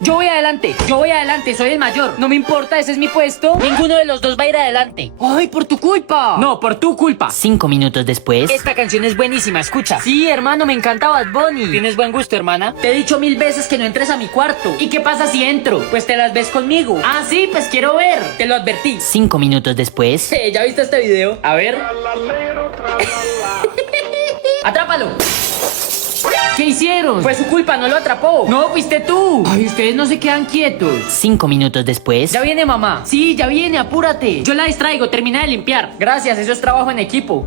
Yo voy adelante, soy el mayor. No me importa, ese es mi puesto. Ninguno de los dos va a ir adelante. ¡Ay, por tu culpa! No, por tu culpa. 5 minutos después. Esta canción es buenísima, escucha. Sí, hermano, me encanta Bad Bunny. ¿Tienes buen gusto, hermana? Te he dicho 1000 veces que no entres a mi cuarto. ¿Y qué pasa si entro? Pues te las ves conmigo. Ah, sí, pues quiero ver. Te lo advertí. 5 minutos después. ¿Ya viste este video? A ver. ¡Atrápalo! ¿Qué hicieron? Fue su culpa, no lo atrapó. No, fuiste tú. Ay, ustedes no se quedan quietos. 5 minutos después. Ya viene mamá. Sí, ya viene, apúrate. Yo la distraigo, termina de limpiar. Gracias, eso es trabajo en equipo.